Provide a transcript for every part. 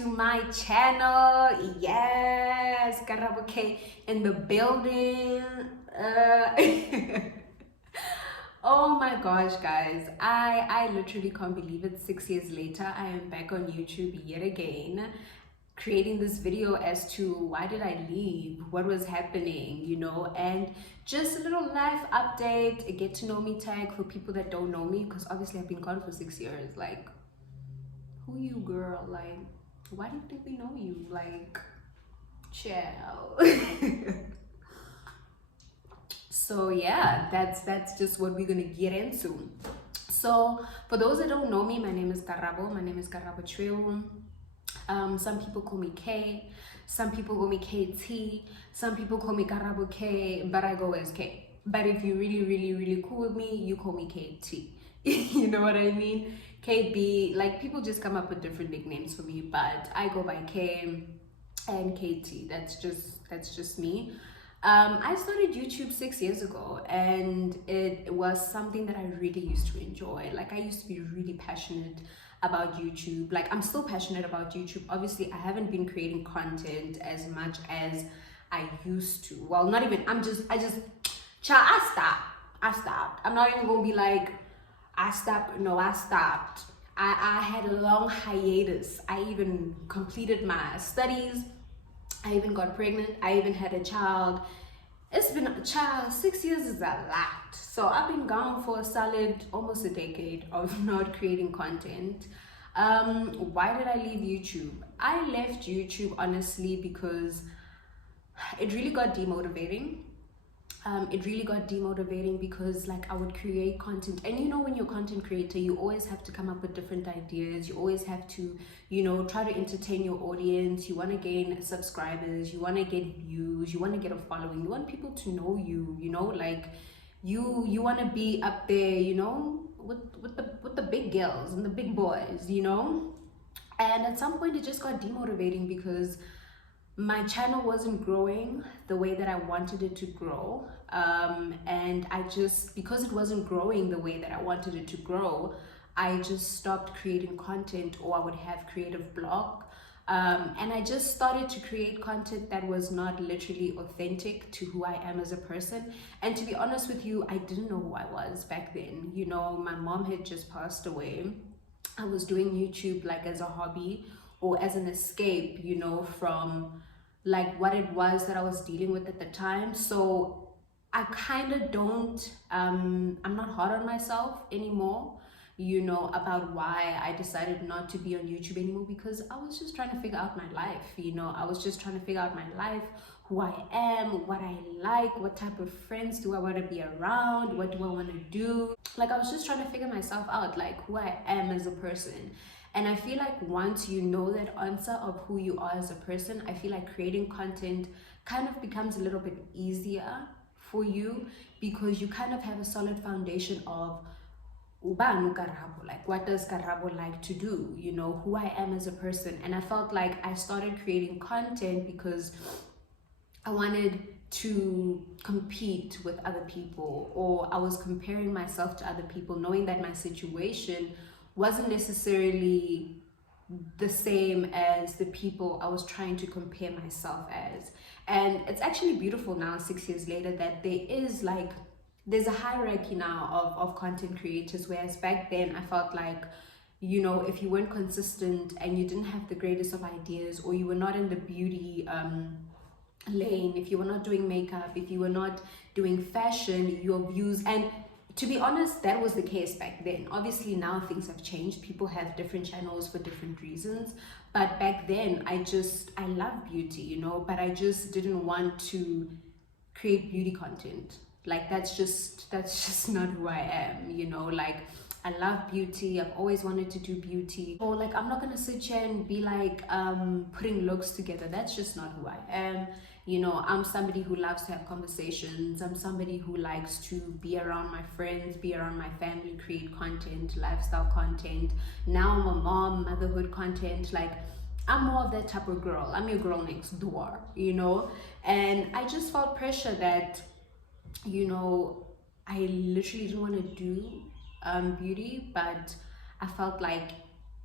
to my channel. Yes, Karabo K in the building. Oh my gosh, guys, I literally can't believe it. 6 years later, I am back on YouTube yet again, creating this video as to why did I leave, what was happening, and just a little life update, a get to know me tag for people that don't know me, because obviously I've been gone for 6 years. Like, who you, girl? Like, why do you think we know you? Like, chill. So yeah, that's just what we're gonna get into. So for those that don't know me, my name is Karabo. My name is Karabo Trill. Some people call me K, some people call me KT, some people call me Karabo K, but I go as K. But if you're really cool with me, you call me KT. You know what I mean? KB, like, people just come up with different nicknames for me, but I go by K and KT. That's just me. I started YouTube 6 years ago, and it was something that I really used to enjoy. Like, I used to be really passionate about YouTube. Like, I'm still passionate about YouTube. Obviously, I haven't been creating content as much as I used to. Well, not even, child, I stopped. I'm not even gonna be like, I stopped. No, I stopped. I had a long hiatus. I even completed my studies. I even got pregnant. I even had a child. It's been a child. 6 years is a lot. So I've been gone for a solid almost a decade of not creating content. Why did I leave YouTube? I left YouTube honestly because it really got demotivating. Because, like, I would create content, and when you're a content creator, you always have to come up with different ideas. You always have to try to entertain your audience. You want to gain subscribers, you want to get views, you want to get a following, you want people to know you, like, you want to be up there, with the big girls and the big boys, and at some point it just got demotivating because my channel wasn't growing the way that I wanted it to grow. And because it wasn't growing the way that I wanted it to grow, I just stopped creating content, or I would have creative block. And I just started to create content that was not literally authentic to who I am as a person. And to be honest with you, I didn't know who I was back then. My mom had just passed away. I was doing YouTube like as a hobby or as an escape, from like what it was that I was dealing with at the time. So I kind of don't, I'm not hard on myself anymore, about why I decided not to be on YouTube anymore, because I was just trying to figure out my life. I was just trying to figure out my life, who I am, what I like, what type of friends do I want to be around, what do I want to do. Like, I was just trying to figure myself out, like who I am as a person. And I feel like once you know that answer of who you are as a person, I feel like creating content kind of becomes a little bit easier for you, because you kind of have a solid foundation of ubanu Karabo, like what does Karabo like to do, who I am as a person. And I felt like I started creating content because I wanted to compete with other people, or I was comparing myself to other people, knowing that my situation wasn't necessarily the same as the people I was trying to compare myself as. And it's actually beautiful now, 6 years later, that there's a hierarchy now of content creators, whereas back then I felt like, if you weren't consistent and you didn't have the greatest of ideas, or you were not in the beauty lane, if you were not doing makeup, if you were not doing fashion, your views, and to be honest, that was the case back then. Obviously now things have changed, people have different channels for different reasons, but back then I love beauty, but I just didn't want to create beauty content. Like, that's just not who I am, like, I love beauty. I've always wanted to do beauty. Or like, I'm not gonna sit here and be like putting looks together. That's just not who I am. I'm somebody who loves to have conversations. I'm somebody who likes to be around my friends, be around my family, create content, lifestyle content. Now I'm a mom, motherhood content. Like, I'm more of that type of girl. I'm your girl next door, And I just felt pressure that, I literally didn't want to do beauty, but I felt like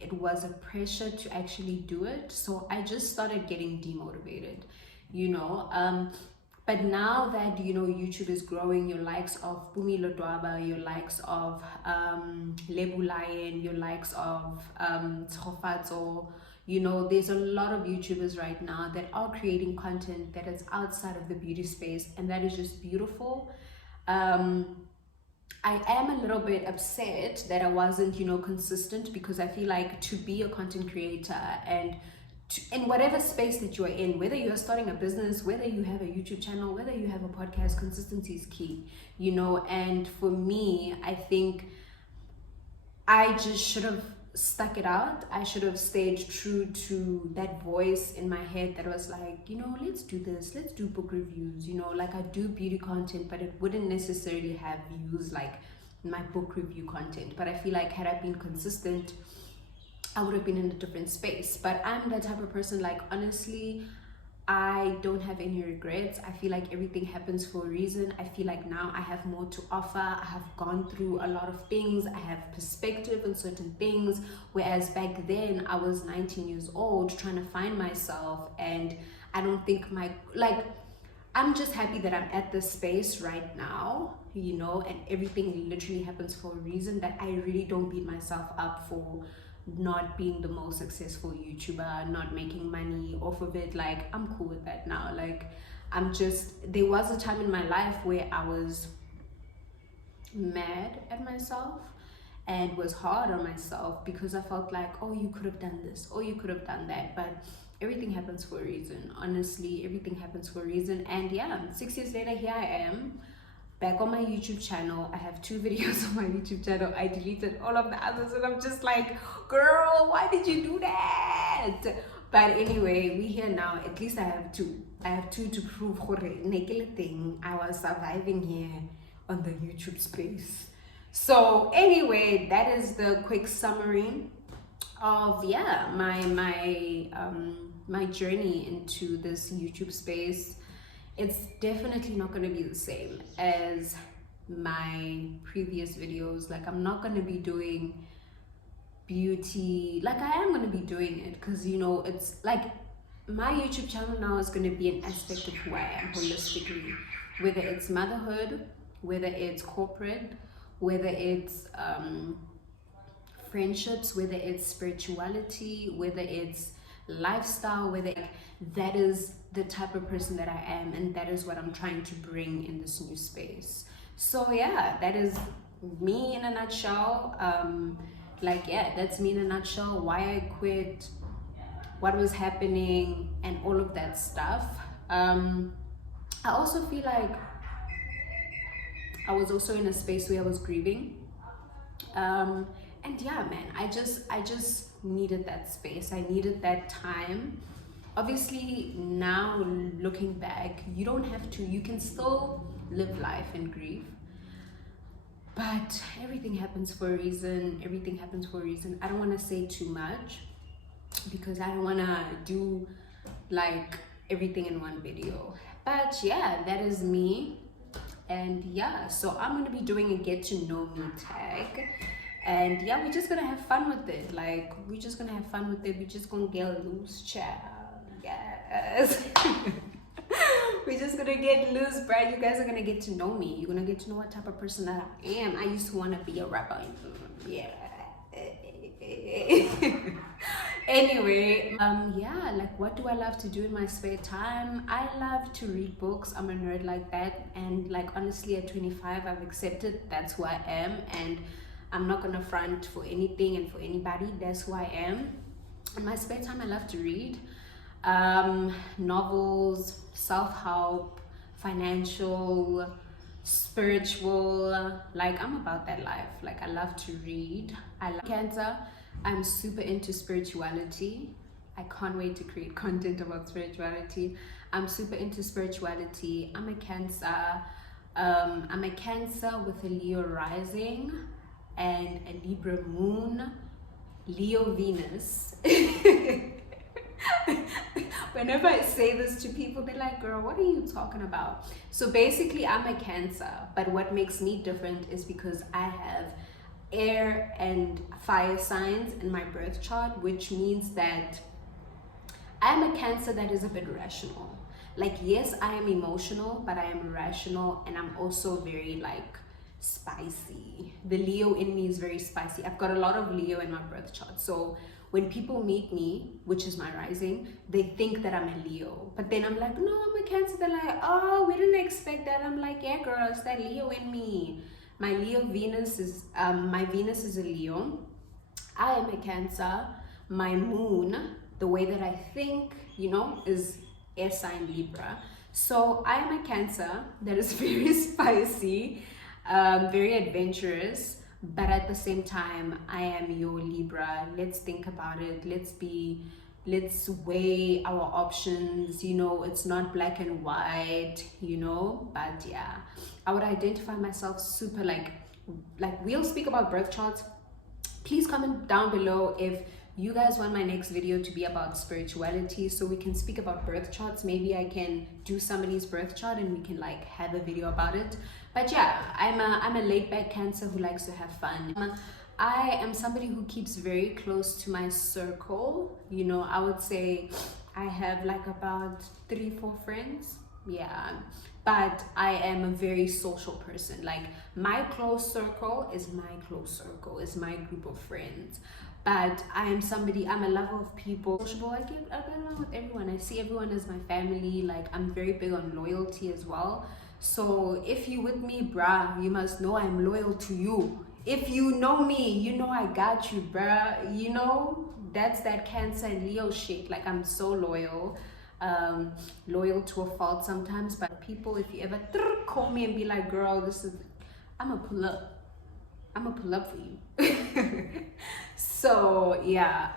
it was a pressure to actually do it. So I just started getting demotivated, you know. But now that, you know, YouTube is growing, your likes of Bumi Lodwaba, your likes of Lebu Lion, your likes of Tshofatso, you know, there's a lot of YouTubers right now that are creating content that is outside of the beauty space, and that is just beautiful. I am a little bit upset that I wasn't, you know, consistent, because I feel like to be a content creator and in whatever space that you're in, whether you're starting a business, whether you have a YouTube channel, whether you have a podcast, consistency is key, you know. And for me, I think I just should have stuck it out. I should have stayed true to that voice in my head that was like, you know, let's do this, let's do book reviews, you know, like I do beauty content, but it wouldn't necessarily have views like my book review content. But I feel like had I been consistent, I would have been in a different space. But I'm that type of person, like, honestly, I don't have any regrets. I feel like everything happens for a reason. I feel like now I have more to offer. I have gone through a lot of things. I have perspective on certain things. Whereas back then I was 19 years old trying to find myself. And I don't think I'm just happy that I'm at this space right now, you know, and everything literally happens for a reason, that I really don't beat myself up for not being the most successful YouTuber, not making money off of it. Like, I'm cool with that now. Like, there was a time in my life where I was mad at myself and was hard on myself, because I felt like, oh, you could have done this, or you could have done that. But everything happens for a reason. Honestly, everything happens for a reason. And yeah, 6 years later, here I am, back on my YouTube channel. I have 2 videos on my YouTube channel. I deleted all of the others, and I'm just like, girl, why did you do that? But anyway, we here now. At least I have 2. I have 2 to prove thing. I was surviving here on the YouTube space. So anyway, that is the quick summary of my journey into this YouTube space. It's definitely not going to be the same as my previous videos. Like, I'm not going to be doing beauty. Like, I am going to be doing it because, you know, it's like my YouTube channel now is going to be an aspect of who I am holistically, whether it's motherhood, whether it's corporate, whether it's friendships, whether it's spirituality, whether it's lifestyle, whether that is the type of person that I am, and that is what I'm trying to bring in this new space. So yeah, that is me in a nutshell. That's me in a nutshell, why I quit, what was happening, and all of that stuff. I also feel like I was also in a space where I was grieving. And yeah, man, I just needed that space. I needed that time. Obviously, now looking back, you don't have to. You can still live life and grieve. But everything happens for a reason. Everything happens for a reason. I don't want to say too much because I don't want to do like everything in one video. But yeah, that is me. And yeah, so I'm going to be doing a get to know me tag. And yeah, we're just going to have fun with it. Like, we're just going to have fun with it. We're just going to get loose, child. Yes. We're just gonna get loose, bro. You guys are gonna get to know me. You're gonna get to know what type of person that I am. I used to want to be a rapper. Yeah. Anyway, yeah, like, what do I love to do in my spare time? I love to read books. I'm a nerd like that. And like, honestly, at 25, I've accepted that's who I am. And I'm not gonna front for anything and for anybody. That's who I am. In my spare time, I love to read. Novels, self-help, financial, spiritual. Like, I'm about that life. Like, I love to read. I love Cancer. I'm super into spirituality. I can't wait to create content about spirituality. I'm super into spirituality. I'm a Cancer. I'm a Cancer with a Leo rising and a Libra moon, Leo Venus. Whenever I say this to people, they're like, girl, what are you talking about? So basically, I'm a Cancer, but what makes me different is because I have air and fire signs in my birth chart, which means that I'm a Cancer that is a bit rational. Like, yes, I am emotional, but I am rational, and I'm also very like spicy. The Leo in me is very spicy. I've got a lot of Leo in my birth chart. So when people meet me, which is my rising, they think that I'm a Leo. But then I'm like, no, I'm a Cancer. They're like, oh, we didn't expect that. I'm like, yeah, girl, it's that Leo in me. My Venus is a Leo. I am a Cancer. My moon, the way that I think, is air sign Libra. So I am a Cancer that is very spicy, very adventurous, but at the same time, I am your Libra. Let's think about it. Let's weigh our options. It's not black and white, but yeah, I would identify myself super like we'll speak about birth charts. Please comment down below if you guys want my next video to be about spirituality, so we can speak about birth charts. Maybe I can do somebody's birth chart and we can like have a video about it. But yeah, I'm a laid back Cancer who likes to have fun. I am somebody who keeps very close to my circle. I would say I have like about 3-4 friends. Yeah, but I am a very social person. Like, my close circle is my group of friends. But I'm a lover of people. Sociable, I get along with everyone. I see everyone as my family. Like, I'm very big on loyalty as well. So if you with me, bruh, you must know I'm loyal to you. If you know me, you know I got you, bruh. That's that Cancer and Leo shit. Like, I'm so loyal. Loyal to a fault sometimes. But people, if you ever call me and be like, girl, I'ma pull up for you. So yeah,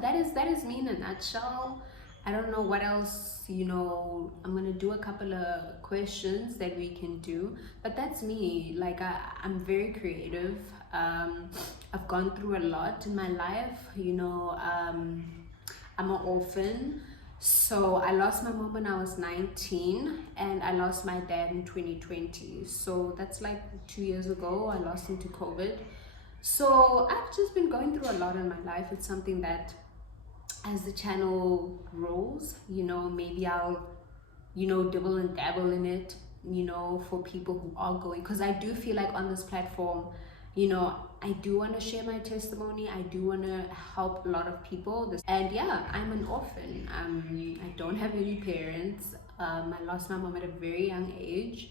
that is me in a nutshell. I don't know what else, I'm gonna do a couple of questions that we can do, but that's me. Like, I'm very creative. I've gone through a lot in my life. I'm an orphan. So I lost my mom when I was 19, and I lost my dad in 2020. So that's like 2 years ago. I lost him to COVID. So I've just been going through a lot in my life. It's something that, as the channel grows, maybe I'll, dibble and dabble in it, for people who are going, because I do feel like on this platform, I do want to share my testimony. I do want to help a lot of people. And yeah, I'm an orphan. I don't have any parents. I lost my mom at a very young age.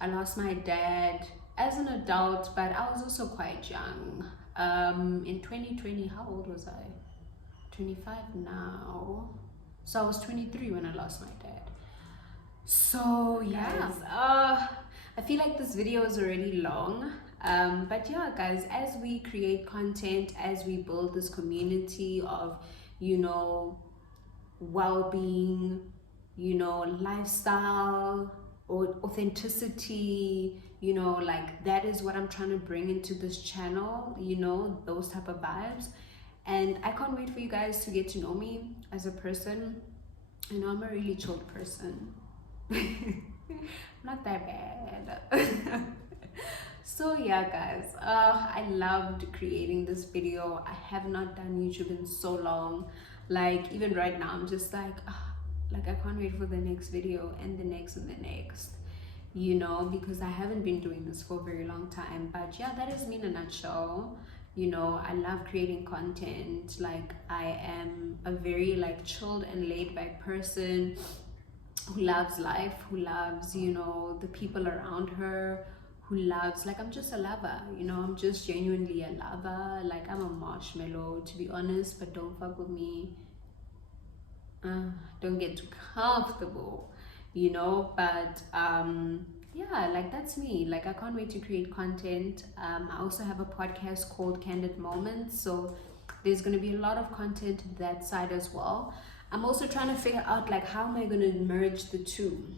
I lost my dad as an adult, but I was also quite young. In 2020, how old was I? 25 now. So I was 23 when I lost my dad. So yeah, guys, I feel like this video is already long. But yeah, guys, as we create content, as we build this community of, well-being, lifestyle, or authenticity, like, that is what I'm trying to bring into this channel, those type of vibes. And I can't wait for you guys to get to know me as a person. I'm a really chilled person. Not that bad. So yeah, guys, I loved creating this video. I have not done YouTube in so long. Like, even right now, I'm just like, I can't wait for the next video and the next and the next, because I haven't been doing this for a very long time. But yeah, that is me in a nutshell. I love creating content. Like, I am a very chilled and laid back person who loves life, who loves, the people around her, who loves, I'm just a lover, I'm just genuinely a lover. Like, I'm a marshmallow, to be honest, but don't fuck with me. Don't get too comfortable, but yeah, that's me. I can't wait to create content. I also have a podcast called Candid Moments, so there's going to be a lot of content that side as well. I'm also trying to figure out how am I going to merge the two,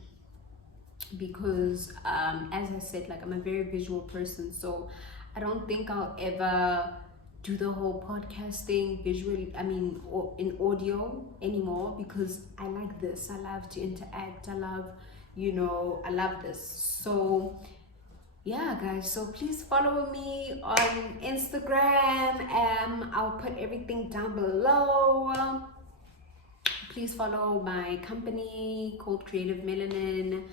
because as I said, I'm a very visual person, so I don't think I'll ever do the whole podcast thing visually, or in audio anymore, because I like this. I love to interact. I love, I love this. So yeah, guys, so please follow me on Instagram. I'll put everything down below. Please follow my company called Creative Melanin.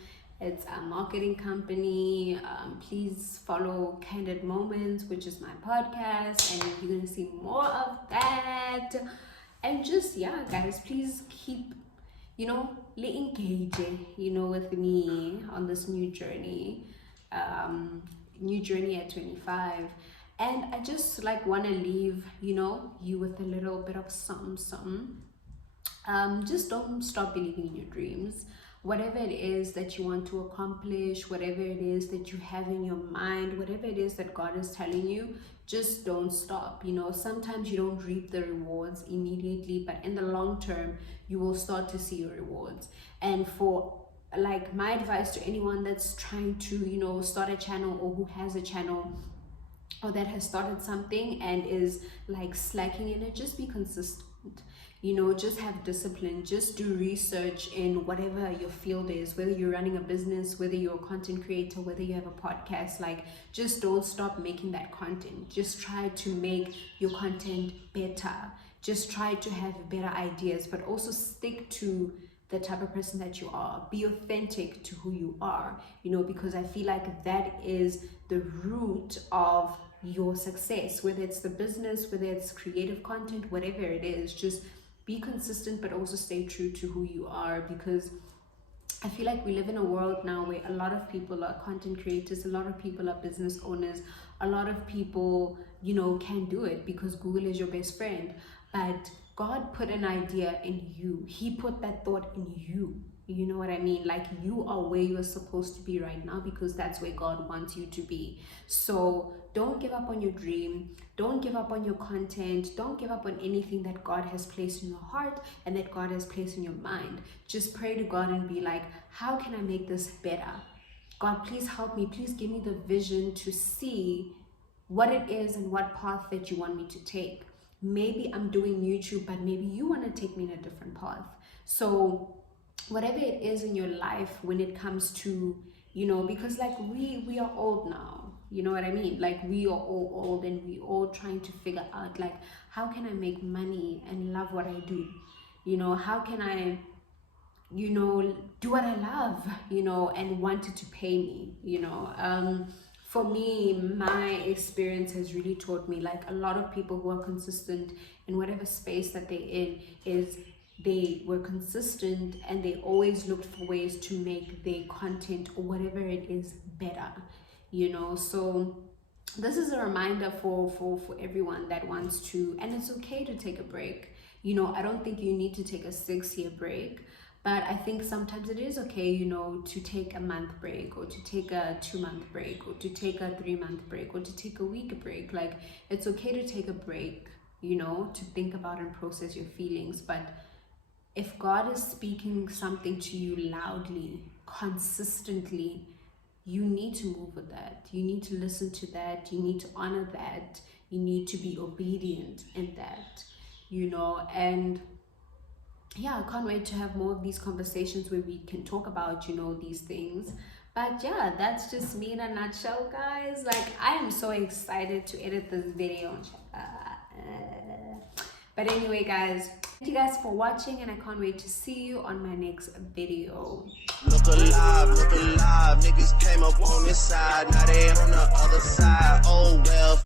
It's a marketing company. Please follow Candid Moments, which is my podcast, and you're gonna see more of that. And just, yeah, guys, please keep, engaging, with me on this new journey at 25. And I just want to leave, you with a little bit of some. Just don't stop believing in your dreams. Whatever it is that you want to accomplish, whatever it is that you have in your mind, whatever it is that God is telling you, just don't stop. Sometimes you don't reap the rewards immediately, but in the long term, you will start to see your rewards. And for my advice to anyone that's trying to, start a channel, or who has a channel, or that has started something and is slacking in it, just be consistent. Just have discipline, just do research in whatever your field is, whether you're running a business, whether you're a content creator, whether you have a podcast. Just don't stop making that content. Just try to make your content better. Just try to have better ideas, but also stick to the type of person that you are. Be authentic to who you are, because I feel like that is the root of your success, whether it's the business, whether it's creative content, whatever it is. Just be consistent, but also stay true to who you are, because I feel like we live in a world now where a lot of people are content creators, a lot of people are business owners, a lot of people, can do it because Google is your best friend. But God put an idea in you. He put that thought in you. You know what I mean? You are where you're supposed to be right now, because that's where God wants you to be. So don't give up on your dream. Don't give up on your content. Don't give up on anything that God has placed in your heart and that God has placed in your mind. Just pray to God and be like, how can I make this better? God, please help me. Please give me the vision to see what it is and what path that you want me to take. Maybe I'm doing YouTube, but maybe you want to take me in a different path. So whatever it is in your life, when it comes to, because we are old now, you know what I mean? We are all old, and we all trying to figure out how can I make money and love what I do? How can I, do what I love, and want it to pay me, For me, my experience has really taught me, a lot of people who are consistent in whatever space that they're in, is they were consistent and they always looked for ways to make their content or whatever it is better, So this is a reminder for everyone that wants to, and it's okay to take a break. I don't think you need to take a 6-year break, but I think sometimes it is okay, to take a month break, or to take a 2-month break, or to take a 3-month break, or to take a week break. It's okay to take a break, to think about and process your feelings. But if God is speaking something to you loudly, consistently, you need to move with that. You need to listen to that. You need to honor that. You need to be obedient in that, and yeah, I can't wait to have more of these conversations where we can talk about, these things. But yeah, that's just me in a nutshell, guys. I am so excited to edit this video. But anyway, guys, thank you guys for watching, and I can't wait to see you on my next video. Look alive, niggas came up on this side, now they on the other side.